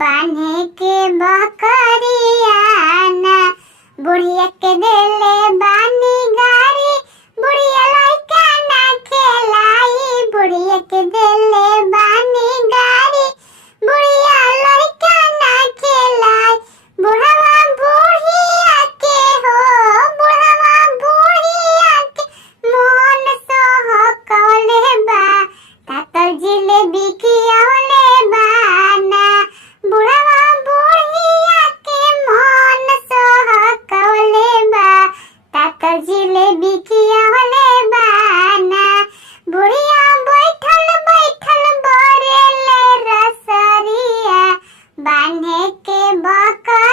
बान्हे के बकरियाना बुढ़िया के देले बानी गारी बुढ़िया लइका ना खेलाई बुढ़िया के देले बानी गारी बुढ़िया लइका ना खेलाई बुढ़वा बुढ़िया के हो बुढ़वा बुढ़िया के मोहन सोह कौले बा तातर जिलेबी खियौले बाना बुढ़वा बुढ़िया के मोहन सोह कौले बा तातर जिलेबी खियौले बाना बुढ़िया बैठल बैठल बरेले रसरिया बान्हे के बकरिया